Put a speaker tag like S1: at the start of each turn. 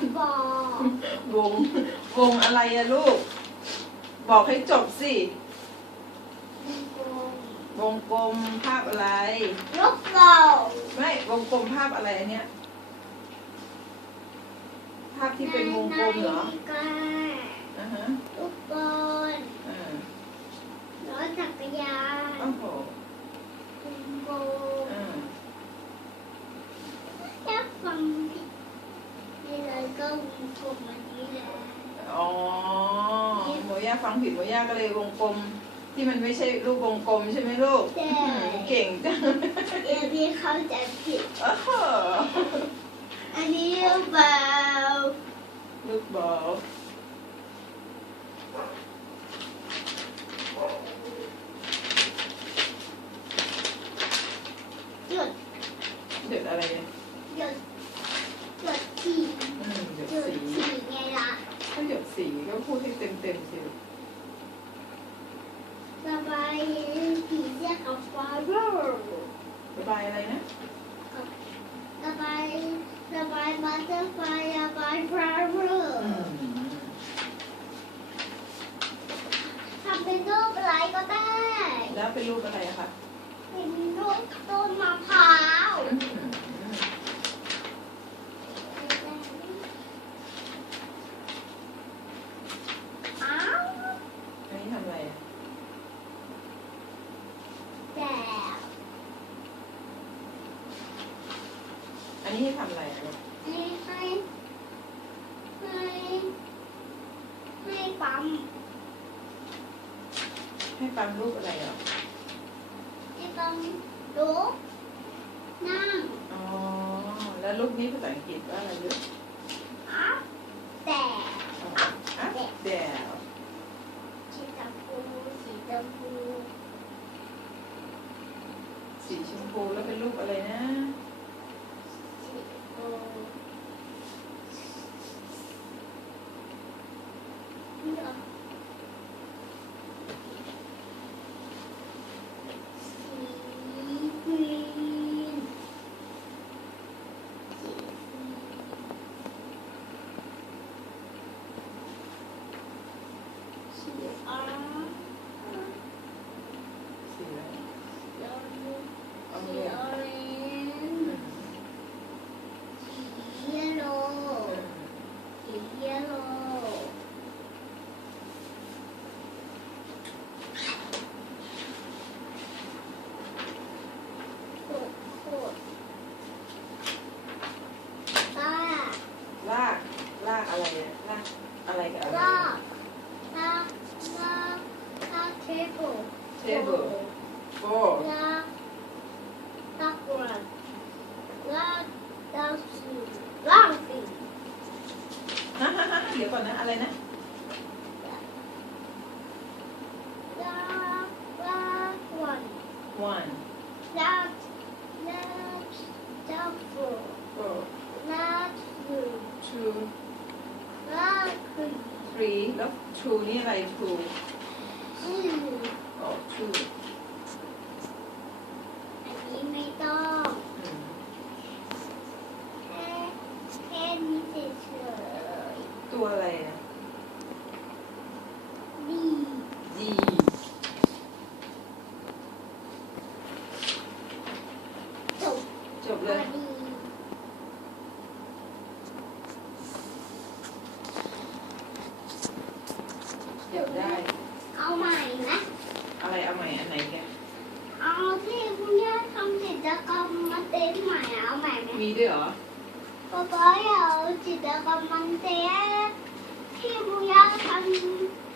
S1: ง วงอะไรอะลูก บอกให้จบสิ วงกลมภาพอะไร
S2: ลูกเรา
S1: ไม่ วงกลมภาพอะไรอันเนี้ย ภาพที่เป็นวงกลมเหรอ
S2: นาฬิกา
S1: อ่าฮะ
S2: ลูกบอล
S1: อ่าร
S2: ถจักรยาน
S1: โอ้โห
S2: วงกลม
S1: อ่า
S2: แค่ฟังผิดนี่เลยก็วงกล มอันนี้แหละ
S1: อ๋อโมย่าฟังผิดโมย่าก็เลยวงกลม ที่มันไม่ใช่รูปวงกลมใช่ไหมลูก
S2: ใช่
S1: อืมเก่งจัง
S2: เดี๋ยวพี่เข้าใจผิด
S1: โอ้โห
S2: อันนี้ลูกบอล
S1: ลูกบอล
S2: หยุด
S1: เดือดอะไรเนี่ย
S2: หยุด หยุดขี่
S1: อืมเดือด
S2: หยุด
S1: สี
S2: ขี่ไงล่ะ
S1: ถ้าหยดสีก็พูดให้เต็มเต็มๆสิลูก
S2: สบายผีเสื้อกับฟาโร่
S1: ระบายอะไรนะ
S2: สบายสบายบัตเตอร์ไฟสบายฟาโร่
S1: อืม
S2: ทำเป็นรูปอะไรก็ได้
S1: แล้วเป็นรูปอะไรอะคะ
S2: เป็นรูปต้นมะพร้าว
S1: อืม
S2: อ้าว
S1: อันนี้ทำอะไรอะ
S2: แต่
S1: อั นนี้ให้ทำอะไรอะลูก
S2: ให้ให้ให้ให้ปั๊ม
S1: ให้ปั๊มรูปอะไรอะ
S2: ให้ปั๊มลุกนั่ง
S1: อ๋อแล้วรูปนี้ภาษาอังกฤษว่าอะไรลูก
S2: อ้าวแต่
S1: อ๋ออะแดว
S2: สีชมพูสีชมพู
S1: สีชมพูแล้วเป็นรูปอะไรนะ
S2: สีชมพูนี่เหรอสีกรีนสีสีฟ้า
S1: สีอะไร
S2: สีออเรนจ์
S1: เอา
S2: สี
S1: เลย
S2: ออเรน
S1: อื
S2: จ์
S1: ม
S2: สีเยลโล่
S1: อืม
S2: สีเยลโล่โคตรโคตรตา
S1: ลาก ลากอะไรอะลาก อะไรกับอะไร
S2: ลากลากลากลากเทเบิล
S1: เทเบิลโอ้
S2: ลากลากกรันลากลากสีลากสี
S1: ฮ่าฮ่าฮ่าเดี๋ยวก่อนนะ อะไรนะ
S2: ลากลากวัน
S1: one
S2: ลากลากลากโฟ
S1: four
S2: ลากฟู
S1: two
S2: ลากสี
S1: three แล้ว two นี่อะไร two
S2: อืม
S1: อั
S2: นนี้ไม่ต้องแค่แค่นี้เฉย
S1: ตัวอะไรอะ
S2: ๆดีจบ
S1: จบ
S2: พ
S1: เล
S2: อย ดี
S1: เดี๋ยวได้
S2: เอาใหม่นะ
S1: อะไรเอาใหม่อันไหนแก
S2: เอาที่คุณย่าทำกิจกรรมมาเต้นใหม่เอาใหม่ไหม
S1: มีด้วยเหรอ
S2: ป๊าป๊าอยากเอากิจกรรมมันเต้นที่คุณย่าทำ